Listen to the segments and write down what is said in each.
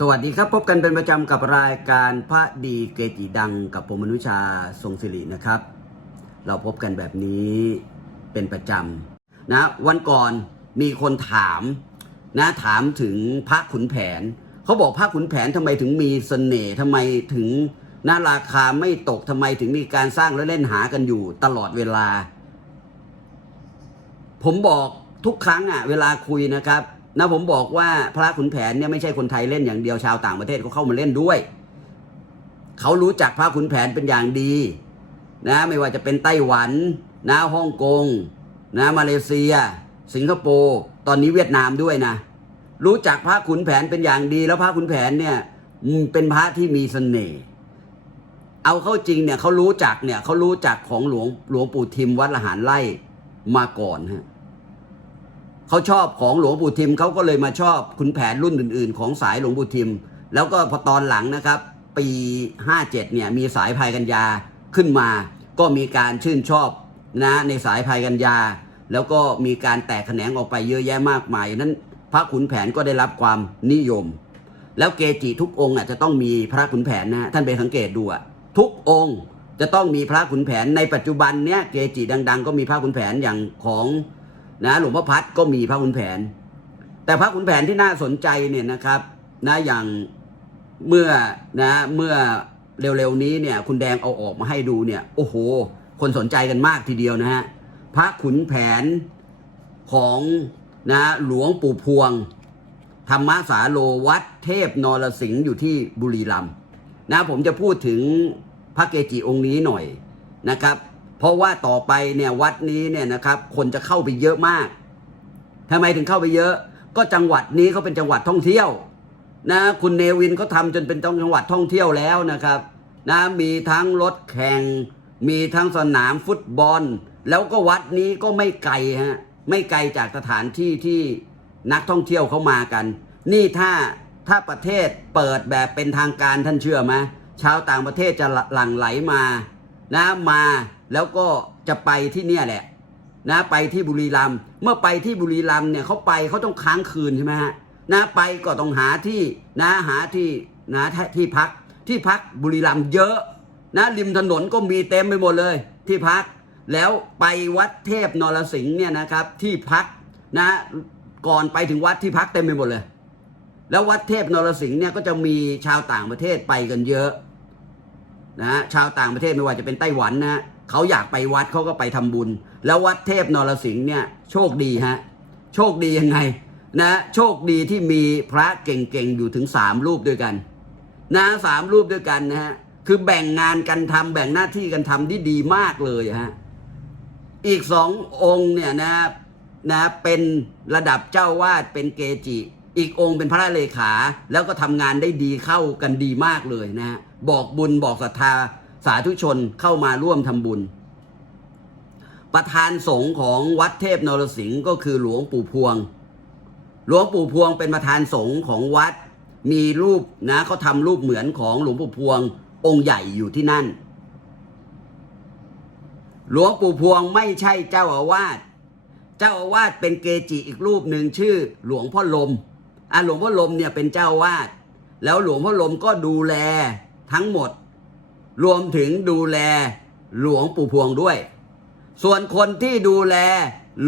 สวัสดีครับ พบกันเป็นประจำกับรายการพระดีเกจิดังกับผมมนุชาทรงศิรินะครับ เราพบกันแบบนี้เป็นประจำนะวันก่อนมีคนถามนะถามถึงพระขุนแผนเขาบอกพระขุนแผนทำไมถึงมีเสน่ห์ทำไมถึงหนะราคาไม่ตกทำไมถึงมีการสร้างและเล่นหากันอยู่ตลอดเวลา ผมบอกทุกครั้งอะเวลาคุยนะครับ นะผมบอกว่าพระขุนแผนเนี่ยไม่ใช่คนไทยเล่นอย่างเดียวชาวต่างประเทศเขาเข้ามาเล่นด้วย เขารู้จักพระขุนแผนเป็นอย่างดี นะไม่ว่าจะเป็นไต้หวันนะฮ่องกงนะมาเลเซีย สิงคโปร์ตอนนี้เวียดนามด้วยนะ รู้จักพระขุนแผนเป็นอย่างดี แล้วพระขุนแผนเนี่ยเป็นพระที่มีเสน่ห์เอาเข้าจริงเนี่ยเขารู้จักเนี่ยเขารู้จักของหลวงหลวงปู่ทิมวัดละหารไล่มาก่อนฮะ เขาชอบของหลวงปู่ทิมเขาก็เลยมาชอบขุนแผนรุ่นอื่น ๆ ของสายหลวงปู่ทิม แล้วก็พอตอนหลังนะครับ ปี 57เนี่ยมีสายภัยกัญญาขึ้นมา ก็มีการชื่นชอบนะในสายภัยกัญญา แล้วก็มีการแตกแขนงออกไปเยอะแยะมากมายนั้นพระขุนแผนก็ได้รับความนิยม แล้วเกจิทุกองค์อะจะต้องมีพระขุนแผนนะฮะท่านไปสังเกตดูอะทุกองค์จะต้องมีพระขุนแผนในปัจจุบันเนี้ยเกจิดัง ๆ ก็มีพระขุนแผนอย่างของ นะหลวงพ่อพัดก็มีพระขุนแผน แต่พระขุนแผนที่น่าสนใจเนี่ยนะครับนะอย่างเมื่อนะเมื่อเร็วๆนี้เนี่ย คุณแดงเอาออกมาให้ดูเนี่ย โอ้โห คนสนใจกันมากทีเดียวนะฮะพระขุนแผนของนะหลวงปู่พวง ธรรมสาโลวัดเทพนรสิงห์อยู่ที่บุรีรัมย์นะผมจะพูดถึงพระเกจิองค์นี้หน่อยนะครับ ราะว่าต่อไปเนี่ยวัดนี้เนี่ยนะครับ คนจะเข้าไปเยอะมากทำไมถึงเข้าไปเยอะ ก็จังหวัดนี้เขาเป็นจังหวัดท่องเที่ยว นะ คุณเนวินเขาทำจนเป็นจังหวัดท่องเที่ยวแล้วนะครับ นะมีทั้งรถแข่ง มีทั้งสนามฟุตบอล แล้วก็วัดนี้ก็ไม่ไกลฮะไม่ไกลจากสถานที่ที่นักท่องเที่ยวเขามากัน นี่ถ้าถ้าประเทศเปิดแบบเป็นทางการท่านเชื่อไหมชาวต่างประเทศจะหลั่งไหลมา นะมา แล้วก็จะไปที่เนี่ยแหละนะไปที่บุรีรัมย์เมื่อไปที่บุรีรัมย์เนี่ยเขาไปเขาต้องค้างคืนใช่ไหมฮะนะไปก็ต้องหาที่นะหาที่นะที่พักที่พักบุรีรัมย์เยอะนะริมถนนก็มีเต็มไปหมดเลย ที่พักแล้วไปวัดเทพนรสิงห์เนี่ยนะครับ ที่พักนะก่อนไปถึงวัดที่พักเต็มไปหมดเลย แล้ววัดเทพนรสิงห์เนี่ยก็จะมีชาวต่างประเทศไปกันเยอะนะชาวต่างประเทศไม่ว่าจะเป็นไต้หวันนะ เขาอยากไปวัดเขาก็ไปทำบุญ แล้ววัดเทพนรสิงห์เนี่ยโชคดีฮะโชคดียังไงนะโชคดีที่มีพระเก่งๆอยู่ถึงสามรูปด้วยกันนะสามรูปด้วยกันนะฮะคือแบ่งงานกันทำแบ่งหน้าที่กันทำที่ดีมากเลยฮะอีกสององค์เนี่ยนะนะเป็นระดับเจ้าวาดเป็นเกจิ อีกองค์เป็นพระเลขา แล้วก็ทำงานได้ดีเข้ากันดีมากเลยนะฮะบอกบุญบอกศรัทธา สาธุชนเข้ามาร่วมทำบุญ ประธานสงฆ์ของวัดเทพนรสิงห์ก็คือหลวงปู่พวง หลวงปู่พวงเป็นประธานสงฆ์ของวัด มีรูปนะเขาทำรูปเหมือนของหลวงปู่พวงองค์ใหญ่อยู่ที่นั่น หลวงปู่พวงไม่ใช่เจ้าอาวาส เจ้าอาวาสเป็นเกจิอีกรูปหนึ่งชื่อ หลวงพ่อลมอะหลวงพ่อลมเนี่ยเป็นเจ้าอาวาส แล้วหลวงพ่อลมก็ดูแลทั้งหมด รวมถึงดูแลหลวงปู่พวงด้วย ส่วนคนที่ดูแล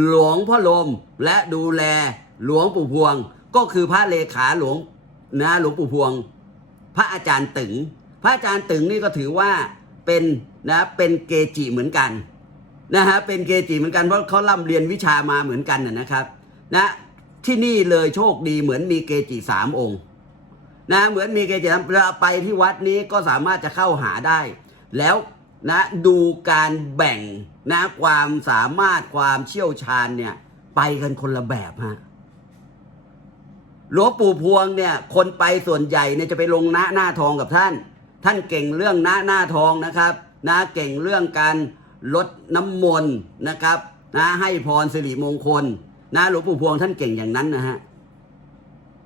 หลวงพ่อลมและดูแลหลวงปู่พวง ก็คือพระเลขาหลวงนะหลวงปู่พวง พระอาจารย์ตึง พระอาจารย์ตึงนี่ก็ถือว่าเป็นนะเป็นเกจิเหมือนกันนะฮะเป็นเกจิเหมือนกันเพราะเขาร่ำเรียนวิชามาเหมือนกันนะครับนะที่นี่เลยโชคดีเหมือนมีเกจิสามองค์ นะเหมือนมีเกจิเวลาไปที่วัดนี้ก็สามารถจะเข้าหาได้ แล้วนะดูการแบ่งนะความสามารถความเชี่ยวชาญเนี่ยไปกันคนละแบบฮะหลวงปู่พวงเนี่ย คนไปส่วนใหญ่เนี่ยจะไปลงหน้าหน้าทองกับท่าน ท่านเก่งเรื่องหน้าหน้าทองนะครับนะเก่งเรื่องการลดน้ำมนต์นะครับนะให้พรสิริมงคลนะหลวงปู่พวงท่านเก่งอย่างนั้นนะฮะ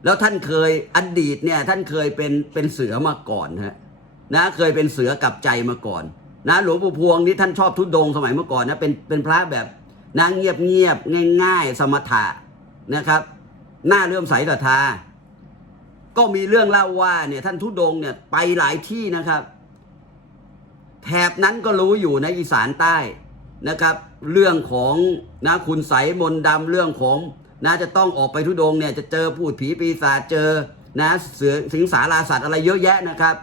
แล้วท่านเคยอดีตเนี่ยท่านเคยเป็นเป็นเสือมาก่อนฮะนะเคยเป็นเสือกับใจมาก่อนนะหลวงปู่พวงนี่ท่านชอบทุดงสมัยเมื่อก่อนนะเป็นเป็นพระแบบนาเงียบเงียบๆง่าย ๆ สมถะนะครับหน้าเลื่อมใสศรัทธาก็มีเรื่องเล่าว่าเนี่ยท่านทุดงเนี่ยไปหลายที่นะครับแถบนั้นก็รู้อยู่ในอีสานใต้นะครับ เรื่องของนะคุณใสมนดำเรื่องของ นะจะต้องออกไปทุดงเนี่ยจะเจอพูดผีปีศาจเจอนะเสือสิงสาราสัตว์อะไรเยอะแยะนะครับ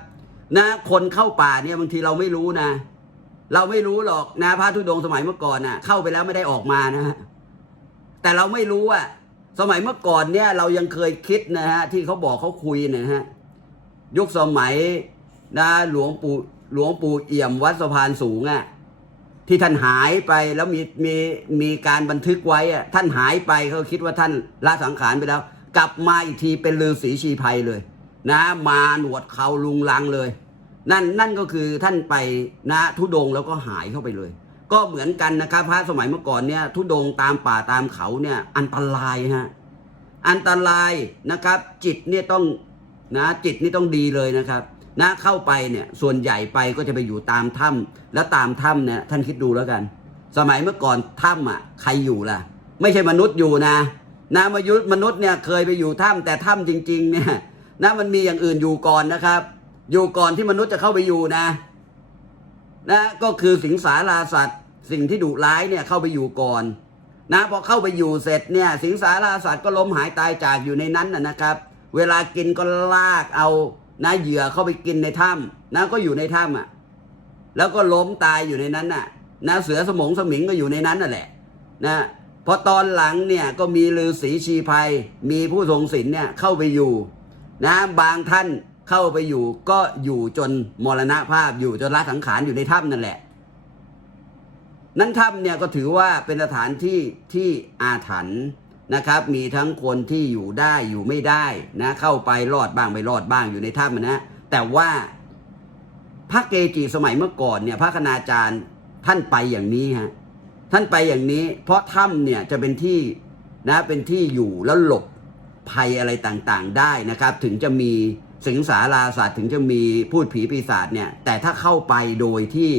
นะคนเข้าป่าเนี่ยบางทีเราไม่รู้นะ เราไม่รู้หรอกนะพระธุดงสมัยเมื่อก่อนน่ะเข้าไปแล้วไม่ได้ออกมานะฮะแต่เราไม่รู้อะสมัยเมื่อก่อนเนี่ยเรายังเคยคิดนะฮะที่เขาบอกเขาคุยเนยฮะยุคสมัยนะหลวงปู่หลวงปู่เอี่ยมวัดสะพานสูงอะ ที่ท่านหายไปแล้วมีมีมีการบันทึกไว้อะท่านหายไปเขาคิดว่าท่านละสังขารไปแล้ว กลับมาอีกทีเป็นฤาษีชีภัยเลย นะมาหนวดเขาลุงลังเลย นั่นนั่นก็คือท่านไปนะทุดงแล้วก็หายเข้าไปเลย ก็เหมือนกันนะครับพระสมัยเมื่อก่อนเนี่ยทุดงตามป่าตามเขาเนี่ยอันตรายฮะอันตรายนะครับ จิตเนี่ยต้องนะจิตนี่ต้องดีเลยนะครับ นะเข้าไปเนี่ย ส่วนใหญ่ไปก็จะไปอยู่ตามถ้ำแล้วตามถ้ำเนี่ยท่านคิดดูแล้วกัน สมัยเมื่อก่อนถ้ำอะใครอยู่ล่ะ ไม่ใช่มนุษย์อยู่นะนะมยุษย์มนุษย์เนี่ยเคยไปอยู่ถ้ำแต่ถ้ำจริง ๆ เนี่ยนะมันมีอย่างอื่นอยู่ก่อนนะครับ อยู่ก่อนที่มนุษย์จะเข้าไปอยู่นะ นะก็คือสิงสาราสัตว์ สิ่งที่ดุร้ายเนี่ยเข้าไปอยู่ก่อน นะพอเข้าไปอยู่เสร็จเนี่ย สิงสาราสัตว์ก็ล้มหายตายจากอยู่ในนั้นนะนะครับ เวลากินก็ลากเอา นะเหยื่อเข้าไปกินในถ้ำนะก็อยู่ในถ้ำอะ แล้วก็ล้มตายอยู่ในนั้นน่ะ นะเสือสมงสมิงก็อยู่ในนั้นนั่นแหละ นะพอตอนหลังเนี่ยก็มีฤาษีชีภัย มีผู้ทรงศีลเนี่ยเข้าไปอยู่ นะบางท่านเข้าไปอยู่ก็อยู่จนมรณภาพอยู่จนละสังขารอยู่ในถ้ำนั่นแหละ นั้นถ้ำเนี่ยก็ถือว่าเป็นสถานที่ที่อาถรรพ์ นะครับ มีทั้งคนที่อยู่ได้อยู่ไม่ได้นะเข้าไปรอดบ้างไม่รอดบ้างอยู่ในถ้ำนะแต่ว่าพระเกจิสมัยเมื่อก่อนเนี่ยพระคณาจารย์ท่านไปอย่างนี้ฮะท่านไปอย่างนี้ เพราะถ้ำเนี่ยจะเป็นที่นะเป็นที่อยู่แล้วหลบภัยอะไรต่างๆได้นะครับ ถึงจะมีสิงสาราศาสตร์ถึงจะมีพูดผีปีศาจเนี่ยแต่ถ้าเข้าไปโดยที่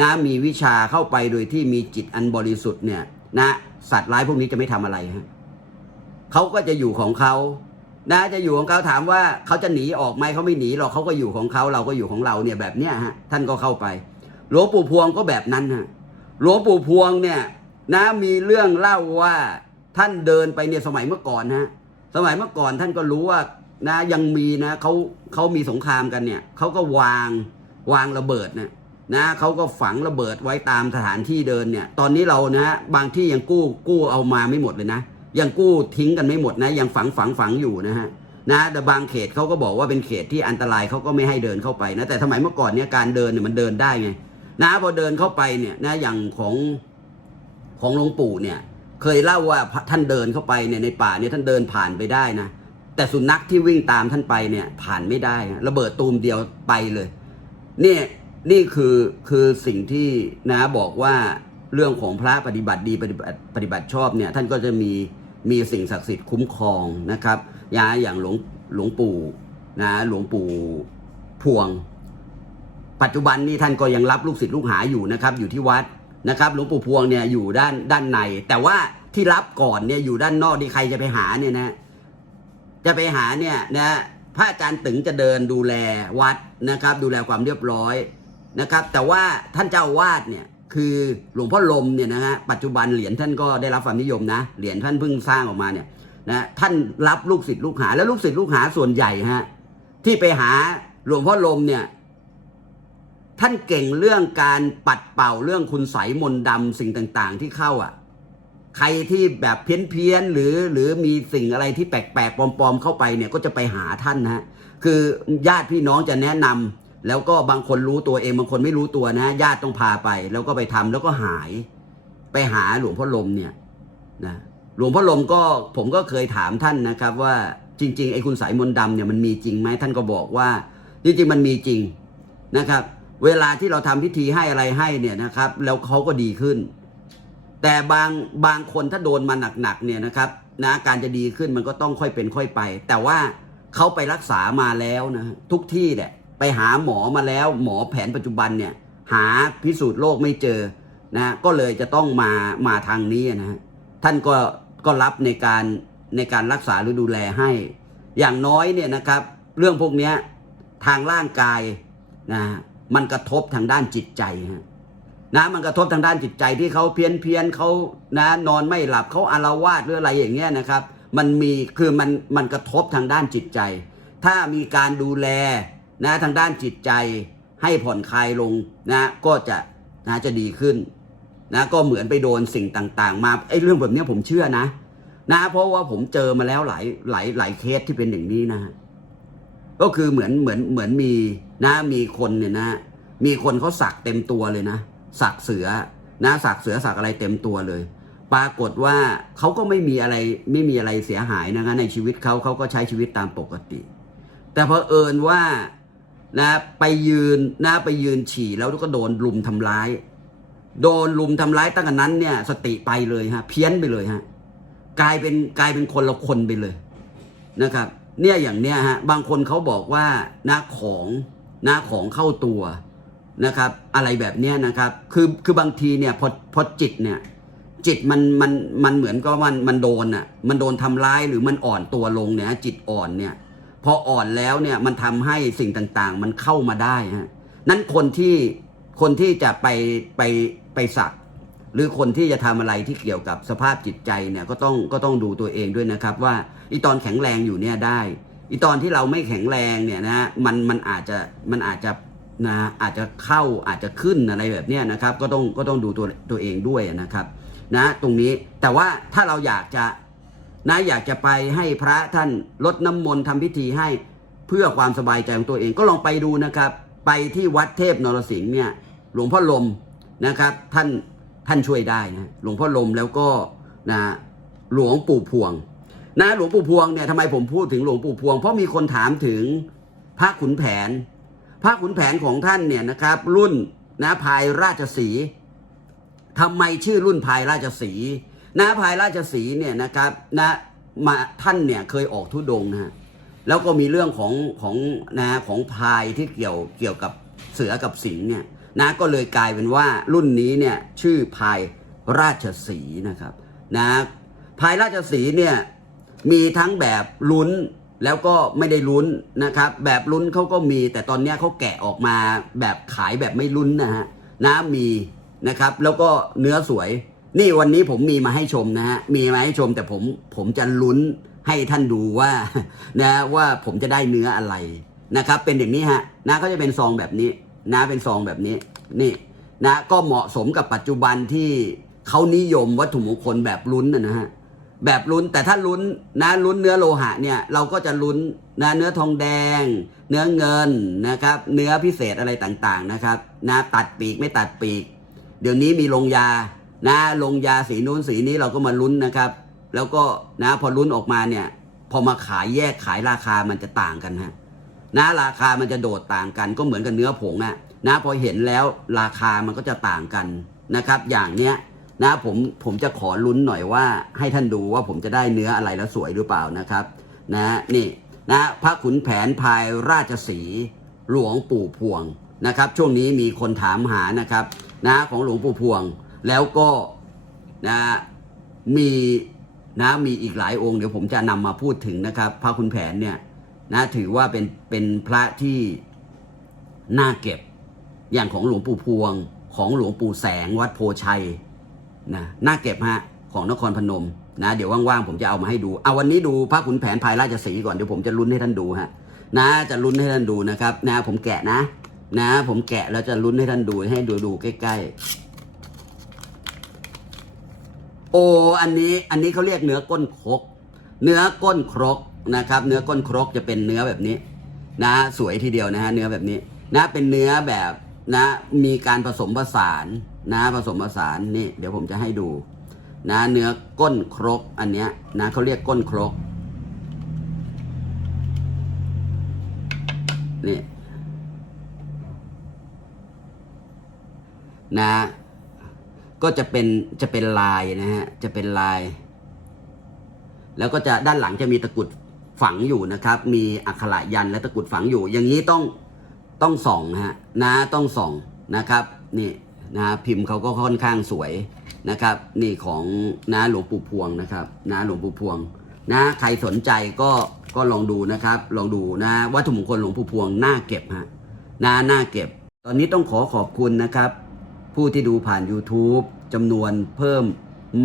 นะมีวิชาเข้าไปโดยที่มีจิตอันบริสุทธิ์เนี่ยนะสัตว์ร้ายพวกนี้จะไม่ทำอะไรฮะ เขาก็จะอยู่ของเขานะจะอยู่ของเขาถามว่าเขาจะหนีออกไหมเขาไม่หนีหรอกเขาก็อยู่ของเขาเราก็อยู่ของเราเนี่ยแบบเนี้ยฮะท่านก็เข้าไปหลวงปู่พวงก็แบบนั้นฮะหลวงปู่พวงเนี่ยนะมีเรื่องเล่าว่าท่านเดินไปเนี่ยสมัยเมื่อก่อนนะสมัยเมื่อก่อนท่านก็รู้ว่านะยังมีนะเขาเขามีสงครามกันเนี่ยเขาก็วางวางระเบิดนะนะเขาก็ฝังระเบิดไว้ตามสถานที่เดินเนี่ย ตอนนี้เรานะบางที่ยังกู้กู้เอามาไม่หมดเลยนะ ยังกู้ทิ้งกันไม่หมดนะ ยังฝังฝังฝังอยู่นะฮะนะแต่บางเขตเขาก็บอกว่าเป็นเขตที่อันตรายเขาก็ไม่ให้เดินเข้าไปนะแต่สมัยเมื่อก่อนเนี่ยการเดินเนี่ยมันเดินได้ไงนะพอเดินเข้าไปเนี่ยนะอย่างของของหลวงปู่เนี่ยเคยเล่าว่าท่านเดินเข้าไปเนี่ยในป่าเนี่ยท่านเดินผ่านไปได้นะแต่สุนัขที่วิ่งตามท่านไปเนี่ยผ่านไม่ได้ระเบิดตูมเดียวไปเลยนี่นี่คือคือสิ่งที่นะบอกว่าเรื่องของพระปฏิบัติดีปฏิบัติปฏิบัติชอบเนี่ยท่านก็จะมี มีสิ่งศักดิ์สิทธิ์คุ้มครองนะครับยาอย่างหลวงหลวงปู่นะหลวงปู่พวง ปัจจุบันนี้ท่านก็ยังรับลูกศิษย์ลูกหาอยู่นะครับ อยู่ที่วัดนะครับหลวงปู่พวงเนี่ยอยู่ด้านด้านใน แต่ว่าที่รับก่อนเนี่ยอยู่ด้านนอกที่ใครจะไปหาเนี่ยนะ จะไปหาเนี่ยนะพระอาจารย์ตึงจะเดินดูแลวัดนะครับ ดูแลความเรียบร้อยนะครับ แต่ว่าท่านเจ้าอาวาดเนี่ย คือหลวงพ่อลมเนี่ยนะฮะปัจจุบันเหรียญท่านก็ได้รับความนิยมนะเหรียญท่านเพิ่งสร้างออกมาเนี่ยนะท่านรับลูกศิษย์ลูกหา แล้วลูกศิษย์ลูกหาส่วนใหญ่ฮะที่ไปหาหลวงพ่อลมเนี่ย ท่านเก่งเรื่องการปัดเป่าเรื่องคุณใสมนต์ดำสิ่งต่าง ๆ ที่เข้าอะ ใครที่แบบเพี้ยนๆหรือหรือมีสิ่งอะไรที่แปลกๆปลอม ๆ เข้าไปเนี่ยก็จะไปหาท่านนะฮะคือญาติพี่น้องจะแนะนำ แล้วก็บางคนรู้ตัวเองบางคนไม่รู้ตัวนะญาติต้องพาไป แล้วก็ไปทำแล้วก็หาย ไปหาหลวงพ่อลมเนี่ยนะหลวงพ่อลมก็ผมก็เคยถามท่านนะครับ ว่าจริง ๆ ไอ้คุณสายมนต์ดำเนี่ยมันมีจริงไหมท่านก็บอกว่าจริงๆมันมีจริงนะครับ เวลาที่เราทำพิธีให้อะไรให้เนี่ยนะครับ แล้วเขาก็ดีขึ้น แต่บางบางคนถ้าโดนมาหนักๆเนี่ยนะครับนะการจะดีขึ้นมันก็ต้องค่อยเป็นค่อยไป แต่ว่าเขาไปรักษามาแล้วนะทุกที่เนี่ย ไปหาหมอมาแล้วหมอแผนปัจจุบันเนี่ย หาพิสูจน์โรคไม่เจอนะก็เลยจะต้องมามาทางนี้นะท่านก็ก็รับในการในการรักษาหรือดูแลให้ อย่างน้อยเนี่ยนะครับ เรื่องพวกนี้ทางร่างกายนะมันกระทบทางด้านจิตใจฮะนะมันกระทบทางด้านจิตใจที่เขาเพี้ยนเพี้ยนเขานะนอนไม่หลับเขาอาละวาดหรืออะไรอย่างเงี้ยนะครับ มันมีคือมันมันกระทบทางด้านจิตใจ ถ้ามีการดูแล นะทางด้านจิตใจให้ผ่อนคลายลงนะก็จะนะจะดีขึ้นนะก็เหมือนไปโดนสิ่งต่างๆ มาไอ้เรื่องแบบนี้ผมเชื่อนะ นะเพราะว่าผมเจอมาแล้วหลายหลายหลายเคสที่เป็นอย่างนี้นะฮะก็คือเหมือนเหมือนเหมือนมีนะมีคนเนี่ยนะ มีคนเขาสักเต็มตัวเลยนะสักเสือนะสักเสือสักอะไรเต็มตัวเลย ปรากฏว่าเขาก็ไม่มีอะไรไม่มีอะไรเสียหายนะคะในชีวิตเขาเขาก็ใช้ชีวิตตามปกติ แต่เพอเอิญว่า นะไปยืนนะไปยืนฉี่แล้วก็โดนลุมทำร้าย โดนลุมทำร้ายตั้งแต่นั้นเนี่ยสติไปเลยฮะ เพี้ยนไปเลยฮะ กลายเป็นกลายเป็นคนละคนไปเลยนะครับ เนี่ยอย่างเนี้ยฮะบางคนเขาบอกว่านะของนะของเข้าตัวนะครับ อะไรแบบเนี้ยนะครับ คือคือบางทีเนี่ยพอพอจิตเนี่ยจิตมันมันมันเหมือนก็มันมันโดนอะมันโดนทำร้ายหรือมันอ่อนตัวลงเนี่ยจิตอ่อนเนี่ย พออ่อนแล้วเนี่ยมันทำให้สิ่งต่างๆ มันเข้ามาได้ฮะนั้นคนที่คนที่จะไปไปไปสักหรือคนที่จะทำอะไรที่เกี่ยวกับสภาพจิตใจเนี่ยก็ต้องก็ต้องดูตัวเองด้วยนะครับ ว่าอีตอนแข็งแรงอยู่เนี่ยได้อีตอนที่เราไม่แข็งแรงเนี่ยนะมันมันอาจจะมันอาจจะนะอาจจะเข้าอาจจะขึ้นอะไรแบบเนี้ยนะครับ ก็ต้องก็ต้องดูตัวตัวเองด้วยนะครับ นะ ตรงนี้แต่ว่าถ้าเราอยากจะ นะอยากจะไปให้พระท่านลดน้ำมนต์ทำพิธีให้เพื่อความสบายใจของตัวเองก็ลองไปดูนะครับ ไปที่วัดเทพนรสิงห์เนี่ยหลวงพ่อลมนะครับท่านท่านช่วยได้นะหลวงพ่อลมแล้วก็นะหลวงปู่พวงนะหลวงปู่พวงเนี่ยทำไมผมพูดถึงหลวงปู่พวง เพราะมีคนถามถึงพระขุนแผน พระขุนแผนของท่านเนี่ยนะครับ รุ่นนะภายราชสีห์ทำไมชื่อรุ่นภายราชสี นะภายราชสีเนี่ยนะครับนะมาท่านเนี่ยเคยออกทุดงนะฮะแล้วก็มีเรื่องของของนะของพายที่เกี่ยวเกี่ยวกับเสือกับสิงเนี่ยนะก็เลยกลายเป็นว่ารุ่นนี้เนี่ยชื่อพายราชสีนะครับนะพายราชสีเนี่ยมีทั้งแบบลุ้นแล้วก็ไม่ได้ลุ้นนะครับ แบบลุ้นเขาก็มี แต่ตอนนี้เขาแกะออกมาแบบขายแบบไม่ลุ้นนะฮะนะมีนะครับ แล้วก็เนื้อสวย นี่วันนี้ผมมีมาให้ชมนะฮะมีมาให้ชมแต่ผมผมจะลุ้นให้ท่านดูว่านะว่าผมจะได้เนื้ออะไรนะครับ เป็นอย่างนี้ฮะนะก็จะเป็นซองแบบนี้นะเป็นซองแบบนี้นี่นะก็เหมาะสมกับปัจจุบันที่เขานิยมวัตถุมงคลแบบลุ้นนะฮะแบบลุ้นแต่ถ้าลุ้นนะลุ้นเนื้อโลหะเนี่ยเราก็จะลุ้นนะเนื้อทองแดง เนื้อเงินนะครับ เนื้อพิเศษอะไรต่างๆนะครับนะตัดปีกไม่ตัดปีก เดี๋ยวนี้มีลงยา นะลงยาสีนู้นสีนี้เราก็มาลุ้นนะครับ แล้วก็นะพอลุ้นออกมาเนี่ย พอมาขายแยกขายราคามันจะต่างกันฮะนะราคามันจะโดดต่างกัน ก็เหมือนกับเนื้อผงอะนะพอเห็นแล้วราคามันก็จะต่างกันนะครับ อย่างเนี้ยนะผมผมจะขอลุ้นหน่อยว่า ให้ท่านดูว่าผมจะได้เนื้ออะไรแล้วสวยหรือเปล่านะครับ นะนี่นะพระขุนแผนภายราชสีห์หลวงปู่พวงนะครับ ช่วงนี้มีคนถามหานะครับ นะของหลวงปู่พวง แล้วก็นะมีนะมีอีกหลายองค์เดี๋ยวผมจะนำมาพูดถึงนะครับ พระขุนแผนเนี่ยนะถือว่าเป็นเป็นพระที่น่าเก็บอย่างของหลวงปู่พวงของหลวงปู่แสงวัดโพชัยนะน่าเก็บฮะของนครพนมนะเดี๋ยวว่างๆผมจะเอามาให้ดูเอาวันนี้ดูพระขุนแผนภายราชสีก่อนเดี๋ยวผมจะลุ้นให้ท่านดูฮะนะจะลุ้นให้ท่านดูนะครับนะผมแกะนะ นะ ผมแกะแล้วจะลุ้นให้ท่านดูให้ดูดูใกล้ๆ อ้อันนี้อันนี้เขาเรียกเนื้อก้นครก เนื้อก้นครกนะครับ เนื้อก้นครกจะเป็นเนื้อแบบนี้ นะสวยทีเดียวนะฮะเนื้อแบบนี้นะเป็นเนื้อแบบนะมีการผสมผสานนะผสมผสานนี่เดี๋ยวผมจะให้ดู นะเนื้อก้นครกอันเนี้ยนะเขาเรียกก้นครกนี่นะ ก็จะเป็นจะเป็นลายนะฮะจะเป็นลาย แล้วก็จะด้านหลังจะมีตะกุดฝังอยู่นะครับ มีอักขระยันและตะกุดฝังอยู่ อย่างนี้ต้องต้องส่องฮะนะต้องส่องนะครับนี่นะพิมพ์เขาก็ค่อนข้างสวยนะครับ นี่ของน้าหลวงปู่พวงนะครับน้าหลวงปู่พวง นะใครสนใจก็ก็ลองดูนะครับ ลองดูนะวัตถุมงคลหลวงปู่พวงน่าเก็บฮะน่าน่าเก็บ ตอนนี้ต้องขอขอบคุณนะครับ ผู้ที่ดูผ่าน YouTube จำนวนเพิ่ม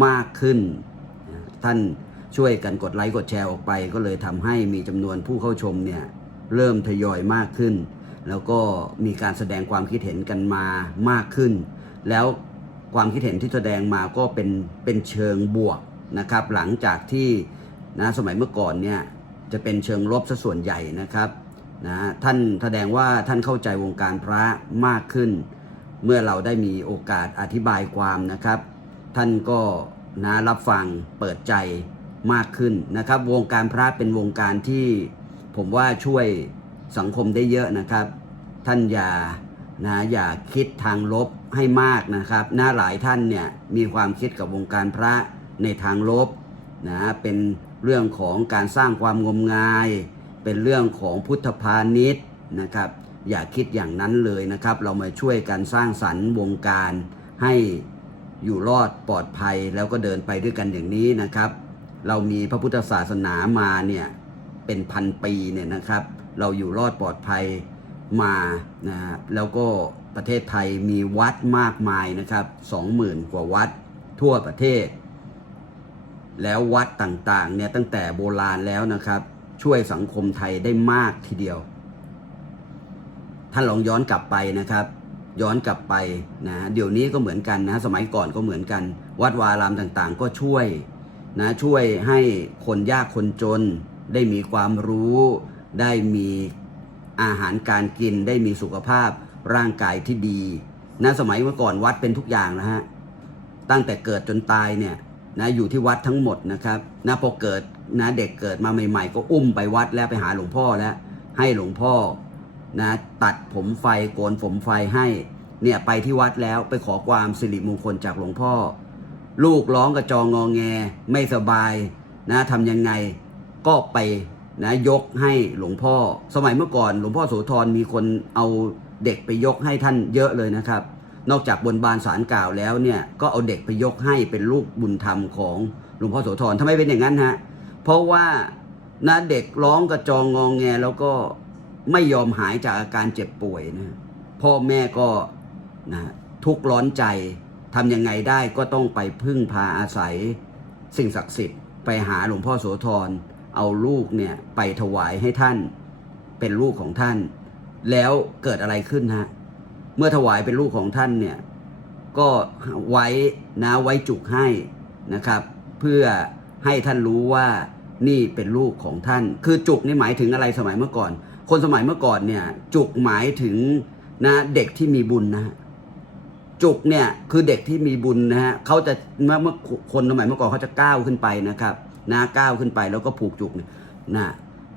มากขึ้น ท่านช่วยกันกดไลค์กดแชร์ออกไป ก็เลยทำให้มีจำนวนผู้เข้าชมเนี่ยเริ่มทยอยมากขึ้น แล้วก็มีการแสดงความคิดเห็นกันมามากขึ้น แล้วความคิดเห็นที่แสดงมาก็เป็นเป็นเชิงบวกนะครับ หลังจากที่นะสมัยเมื่อก่อนเนี่ยจะเป็นเชิงลบซะส่วนใหญ่นะครับนะท่านแสดงว่าท่านเข้าใจวงการพระมากขึ้น เมื่อเราได้มีโอกาสอธิบายความนะครับ ท่านก็นะรับฟังเปิดใจมากขึ้นนะครับ วงการพระเป็นวงการที่ผมว่าช่วยสังคมได้เยอะนะครับ ท่านอย่านะอย่าคิดทางลบให้มากนะครับหน้าหลายท่านเนี่ยมีความคิดกับวงการพระในทางลบนะเป็นเรื่องของการสร้างความงมงาย เป็นเรื่องของพุทธพาณิชย์นะครับ อย่าคิดอย่างนั้นเลยนะครับ เรามาช่วยกันสร้างสรรค์วงการให้อยู่รอดปลอดภัยแล้วก็เดินไปด้วยกันอย่างนี้นะครับ เรามีพระพุทธศาสนามาเนี่ยเป็นพันปีเนี่ยนะครับ เราอยู่รอดปลอดภัยมานะฮะแล้วก็ประเทศไทยมีวัดมากมายนะครับสองหมื่นกว่าวัดทั่วประเทศ แล้ววัดต่างๆเนี่ยตั้งแต่โบราณแล้วนะครับ ช่วยสังคมไทยได้มากทีเดียว ท่านลองย้อนกลับไปนะครับ ย้อนกลับไปนะเดี๋ยวนี้ก็เหมือนกันนะสมัยก่อนก็เหมือนกัน วัดวาอารามต่างๆ ก็ช่วยนะช่วยให้คนยากคนจน ได้มีความรู้ ได้มีอาหารการกิน ได้มีสุขภาพร่างกายที่ดีนะสมัยเมื่อก่อนวัดเป็นทุกอย่างนะฮะตั้งแต่เกิดจนตายเนี่ยนะอยู่ที่วัดทั้งหมดนะครับนะพอเกิดนะเด็กเกิดมาใหม่ ๆ ก็อุ้มไปวัดแล้วไปหาหลวงพ่อแล้วให้หลวงพ่อ นะตัดผมไฟโกนผมไฟให้เนี่ยไปที่วัดแล้วไปขอความสิริมงคลจากหลวงพ่อ ลูกร้องกระจองงอแงไม่สบายนะทำยังไงก็ไปนะยกให้หลวงพ่อ สมัยเมื่อก่อน หลวงพ่อโสธรมีคนเอาเด็กไปยกให้ท่านเยอะเลยนะครับ นอกจากบนบานสารกล่าวแล้วเนี่ยก็เอาเด็กไปยกให้เป็นลูกบุญธรรมของหลวงพ่อโสธรทำไมเป็นอย่างนั้นฮะเพราะว่านะเด็กร้องกระจองงองแงแล้วก็ ไม่ยอมหายจากอาการเจ็บป่วยนะพ่อแม่ก็นะทุกข์ร้อนใจทำยังไงได้ก็ต้องไปพึ่งพาอาศัย สิ่งศักดิ์สิทธิ์ไปหาหลวงพ่อโสธรเอาลูกเนี่ยไปถวายให้ท่าน เป็นลูกของท่าน แล้วเกิดอะไรขึ้นฮะเมื่อถวายเป็นลูกของท่านเนี่ยก็ไว้นะไว้จุกให้นะครับ เพื่อให้ท่านรู้ว่านี่เป็นลูกของท่าน คือจุกนี่หมายถึงอะไรสมัยเมื่อก่อน คนสมัยเมื่อก่อนเนี่ยจุกหมายถึงนะเด็กที่มีบุญนะจุกเนี่ยคือเด็กที่มีบุญนะฮะเขาจะเมื่อเมื่อคนสมัยเมื่อก่อนเขาจะก้าวขึ้นไปนะครับนะก้าวขึ้นไปแล้วก็ผูกจุกเนี่ยนะ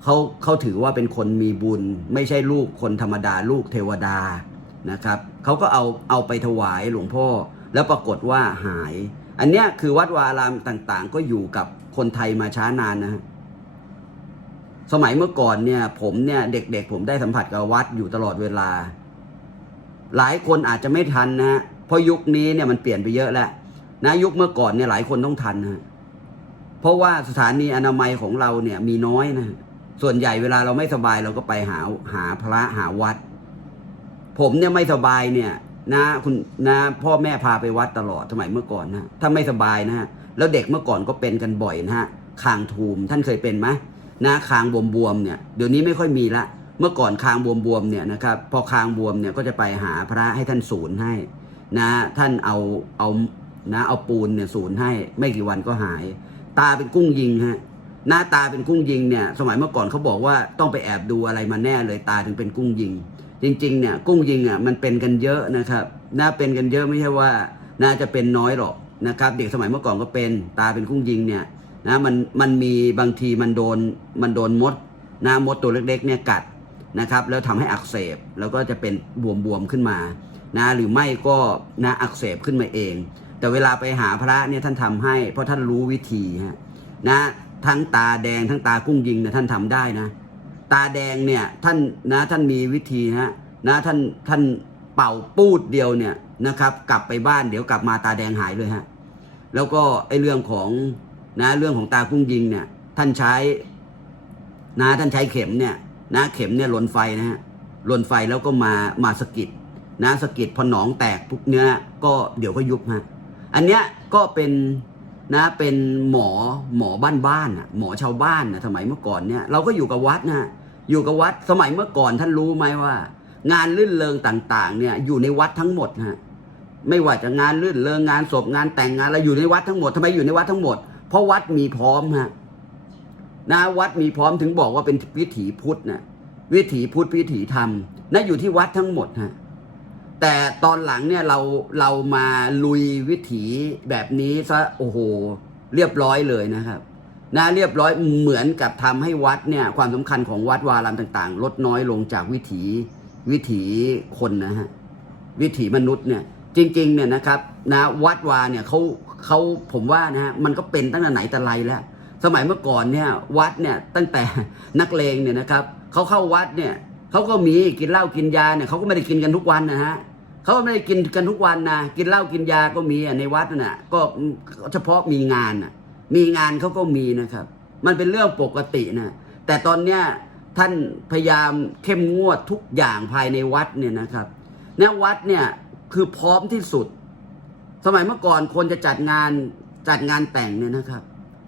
เขาเขาถือว่าเป็นคนมีบุญ ไม่ใช่ลูกคนธรรมดาลูกเทวดานะครับเขาก็เอาเอาไปถวายหลวงพ่อ แล้วปรากฏว่าหาย อันเนี้ยคือวัดวาอารามต่างๆ ก็อยู่กับคนไทยมาช้านานนะฮะ สมัยเมื่อก่อนเนี่ย ผมเนี่ยเด็กๆ ผมได้สัมผัสกับวัดอยู่ตลอดเวลา หลายคนอาจจะไม่ทันนะฮะเพราะยุคนี้เนี่ยมันเปลี่ยนไปเยอะแล้วนะยุคเมื่อก่อนเนี่ยหลายคนต้องทันนะฮะเพราะว่าสถานีอนามัยของเราเนี่ยมีน้อยนะส่วนใหญ่เวลาเราไม่สบายเราก็ไปหาหาพระหาวัด ผมเนี่ยไม่สบายเนี่ยนะคุณนะพ่อแม่พาไปวัดตลอดสมัยเมื่อก่อนนะถ้าไม่สบายนะฮะแล้วเด็กเมื่อก่อนก็เป็นกันบ่อยนะฮะคางทูมท่านเคยเป็นไหม หนะคางบวมๆเนี่ยเดี๋ยวนี้ไม่ค่อยมีละ เมื่อก่อนคางบวมๆเนี่ยนะครับพอคางบวมเนี่ยก็จะไปหาพระให้ท่านศูนย์ให้นะท่านเอาเอานะเอาปูนเนี่ยศูนย์ให้ไม่กี่วันก็หาย ตาเป็นกุ้งยิงฮะหน้าตาเป็นกุ้งยิงเนี่ยสมัยเมื่อก่อนเขาบอกว่าต้องไปแอบดูอะไรมาแน่เลยตาถึงเป็นกุ้งยิง จริงๆเนี่ยกุ้งยิงอะมันเป็นกันเยอะนะครับน่าเป็นกันเยอะไม่ใช่ว่าน่าจะเป็นน้อยหรอกนะครับเด็กสมัยเมื่อก่อนก็เป็นตาเป็นกุ้งยิงเนี่ย นะมันมันมีบางทีมันโดนมันโดนมดนะมดตัวเล็กๆเนี่ยกัดนะครับ แล้วทำให้อักเสบแล้วก็จะเป็นบวมๆขึ้นมานะหรือไม่ก็นะอักเสบขึ้นมาเอง แต่เวลาไปหาพระเนี่ยท่านทำให้ เพราะท่านรู้วิธีฮะนะทั้งตาแดงทั้งตากุ้งยิงเนี่ยท่านทำได้นะ ตาแดงเนี่ยท่านนะท่านมีวิธีฮะนะท่านท่านเป่าปูดเดียวเนี่ยนะครับ กลับไปบ้านเดี๋ยวกลับมาตาแดงหายเลยฮะแล้วก็ไอเรื่องของ นะเรื่องของตากุ้งยิงเนี่ย ท่านใช้นะท่านใช้เข็มเนี่ยนะเข็มเนี่ยหล่นไฟนะฮะหล่นไฟแล้วก็มามาสกิดนะสกิดพอหนองแตกปุ๊บเนี้ยก็เดี๋ยวก็ยุบฮะอันเนี้ยก็เป็นนะเป็นหมอหมอบ้านบ้านอะหมอชาวบ้านนะสมัยเมื่อก่อนเนี่ยเราก็อยู่กับวัดนะฮะอยู่กับวัดสมัยเมื่อก่อนท่านรู้ไหมว่า งานลื่นเริงต่าง ๆ เนี่ยอยู่ในวัดทั้งหมดนะฮะไม่ว่าจะงานลื่นเริงงานศพงานแต่งงานอะไรอยู่ในวัดทั้งหมดทำไมอยู่ในวัดทั้งหมด เพราะวัดมีพร้อมฮะนะวัดมีพร้อมถึงบอกว่าเป็นวิถีพุทธนะวิถีพุทธวิถีธรรมนะอยู่ที่วัดทั้งหมดฮะแต่ตอนหลังเนี่ยเราเรามาลุยวิถีแบบนี้ซะโอ้โห เรียบร้อยเลยนะครับนะเรียบร้อยเหมือนกับทำให้วัดเนี่ยความสำคัญของวัดวารามต่าง ๆ ลดน้อยลงจากวิถีวิถีคนนะฮะวิถีมนุษย์เนี่ยจริงๆเนี่ยนะครับนะวัดวาเนี่ยเขา เขาผมว่านะฮะมันก็เป็นตั้งแต่ไหนแต่ไรแล้ว สมัยเมื่อก่อนเนี่ยวัดเนี่ยตั้งแต่นักเลงเนี่ยนะครับเขาเข้าวัดเนี่ยเขาก็มีกินเหล้ากินยาเนี่ยเขาก็ไม่ได้กินกันทุกวันนะฮะเขาไม่ได้กินกันทุกวันนะกินเหล้ากินยาก็มีในวัดน่ะก็เฉพาะมีงานน่ะมีงานเขาก็มีนะครับ มันเป็นเรื่องปกตินะแต่ตอนเนี้ยท่านพยายามเข้มงวดทุกอย่างภายในวัดเนี่ยนะครับณวัดเนี่ยคือพร้อมที่สุด สมัยเมื่อก่อนคนจะจัดงานจัดงานแต่งเนี่ยนะครับ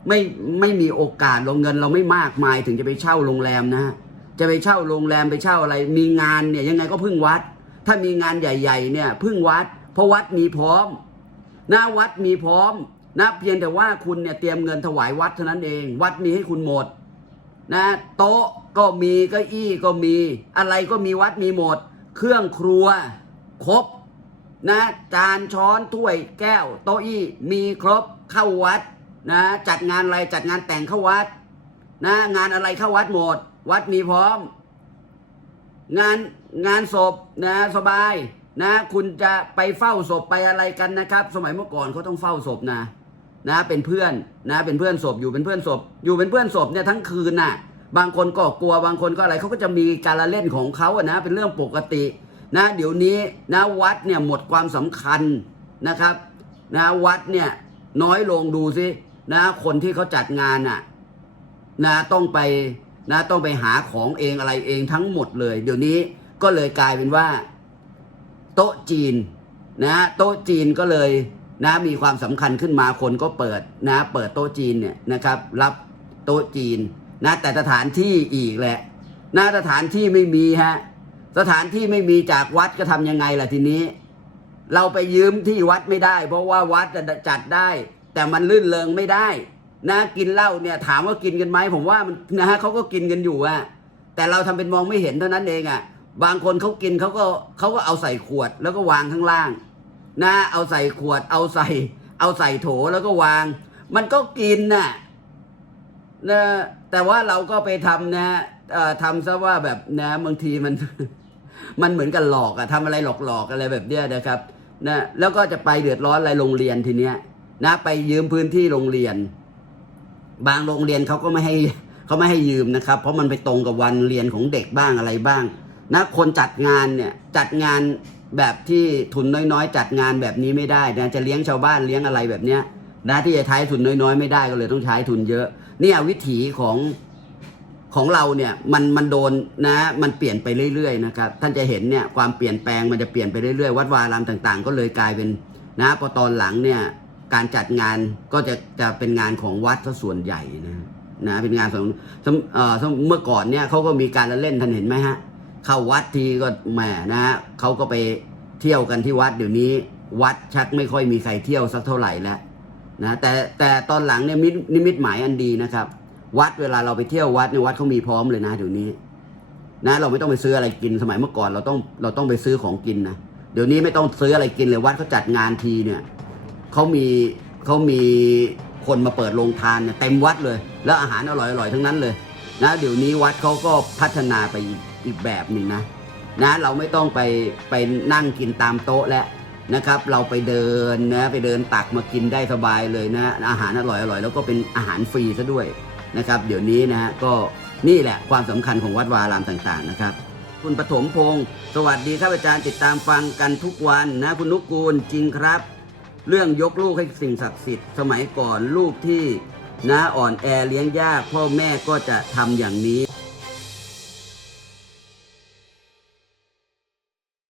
ไม่ไม่มีโอกาสลงเงินเราไม่มากมายถึงจะไปเช่าโรงแรมนะฮะจะไปเช่าโรงแรมไปเช่าอะไร มีงานเนี่ยยังไงก็พึ่งวัด ถ้ามีงานใหญ่ๆเนี่ยพึ่งวัด เพราะวัดมีพร้อมหน้าวัดมีพร้อมนะเพียงแต่ว่าคุณเนี่ยเตรียมเงินถวายวัดเท่านั้นเอง วัดมีให้คุณหมดนะโต๊ะก็มีเก้าอี้ก็มี อะไรก็มีวัดมีหมด เครื่องครัว ครบ นะจานช้อนถ้วยแก้ว โต๊ะอี้มีครบเข้าวัดนะจัดงานอะไรจัดงานแต่งเข้าวัดนะงานอะไรเข้าวัดหมด วัดมีพร้อม งานงานศพนะสบายนะ คุณจะไปเฝ้าศพไปอะไรกันนะครับ สมัยเมื่อก่อนเขาต้องเฝ้าศพนะ นะเป็นเพื่อนนะ เป็นเพื่อนศพอยู่เป็นเพื่อนศพ อยู่เป็นเพื่อนศพเนี่ยทั้งคืนน่ะ บางคนก็กลัวบางคนก็อะไรเขาก็จะมีการละเล่นของเขาอะนะ เป็นเรื่องปกติ นะเดี๋ยวนี้นะวัดเนี่ยหมดความสำคัญนะครับนะวัดเนี่ยน้อยลงดูสินะคนที่เขาจัดงานน่ะนะต้องไปนะต้องไปหาของเองอะไรเองทั้งหมดเลย เดี๋ยวนี้ก็เลยกลายเป็นว่า โต๊ะจีนนะโต๊ะจีนก็เลยนะมีความสำคัญขึ้นมาคนก็เปิดนะเปิดโต๊ะจีนเนี่ยนะครับ รับโต๊ะจีนนะแต่สถานที่อีกแหละนะสถานที่ไม่มีฮะ สถานที่ไม่มีจากวัดก็ทำยังไงล่ะทีนี้ เราไปยืมที่วัดไม่ได้ เพราะว่าวัดจะจัดได้ แต่มันลื่นเริงไม่ได้ นะกินเหล้าเนี่ยถามว่ากินกันไหมผมว่ามันนะฮะเขาก็กินกันอยู่อะแต่เราทำเป็นมองไม่เห็นเท่านั้นเองอะบางคนเขากินเขาก็เขาก็เอาใส่ขวดแล้วก็วางข้างล่าง นะเอาใส่ขวด เอาใส่ เอาใส่โถแล้วก็วาง มันก็กินน่ะนะแต่ว่าเราก็ไปทำนะเอ่อทำซะว่าแบบนะบางทีมัน มันเหมือนกันหลอกอะทำอะไรหลอกๆอะไรแบบเนี้ยนะครับนะแล้วก็จะไปเดือดร้อนอะไรโรงเรียนทีเนี้ยนะไปยืมพื้นที่โรงเรียน บางโรงเรียนเขาก็ไม่ให้เขาไม่ให้ยืมนะครับ เพราะมันไปตรงกับวันเรียนของเด็กบ้างอะไรบ้างนะคนจัดงานเนี่ยจัดงานแบบที่ทุนน้อยๆ จัดงานแบบนี้ไม่ได้นะจะเลี้ยงชาวบ้านเลี้ยงอะไรแบบเนี้ยนะที่จะใช้ทุนน้อยๆ ไม่ได้ก็เลยต้องใช้ทุนเยอะเนี่ยวิถีของ ของเราเนี่ยมันมันโดนนะมันเปลี่ยนไปเรื่อยๆนะครับท่านจะเห็นเนี่ยความเปลี่ยนแปลงมันจะเปลี่ยนไปเรื่อยๆ วัดวารามต่างๆ ก็เลยกลายเป็นนะพอตอนหลังเนี่ยการจัดงานก็จะจะเป็นงานของวัดซะส่วนใหญ่นะนะเป็นงานของเอ่อสมเมื่อก่อนเนี่ยเขาก็มีการละเล่นท่านเห็นไหมฮะเข้าวัดทีก็แหมนะฮะเขาก็ไปเที่ยวกันที่วัดเดี๋ยวนี้วัดชักไม่ค่อยมีใครเที่ยวสักเท่าไหร่แล้วนะแต่แต่ตอนหลังเนี่ยมิตนิมิตหมายอันดีนะครับ วัดเวลาเราไปเที่ยววัดเนี่ยวัดเขามีพร้อมเลยนะเดี๋ยวนี้ นะ เราไม่ต้องไปซื้ออะไรกินสมัยเมื่อก่อนเราต้องเราต้องไปซื้อของกินนะเดี๋ยวนี้ไม่ต้องซื้ออะไรกินเลยวัดเขาจัดงานทีเนี่ยเขามีเขามีคนมาเปิดโรงทานเนี่ยเต็มวัดเลย แล้วอาหารอร่อยๆทั้งนั้นเลย นะเดี๋ยวนี้วัดเขาก็พัฒนาไปอีกแบบหนึ่งนะนะเราไม่ต้องไปไปนั่งกินตามโต๊ะแล้วนะครับ เราไปเดินนะไปเดินตักมากินได้สบายเลยนะอาหารอร่อยๆแล้วก็เป็นอาหารฟรีซะด้วย นะครับ เดี๋ยวนี้นะฮะก็นี่แหละความสำคัญของวัดวารามต่างๆนะครับ คุณปฐมพงศ์สวัสดีครับอาจารย์ติดตามฟังกันทุกวันนะคุณนุกกูลจริงครับ เรื่องยกลูกให้สิ่งศักดิ์สิทธิ์สมัยก่อนลูกที่นะอ่อนแอเลี้ยงยากพ่อแม่ก็จะทำอย่างนี้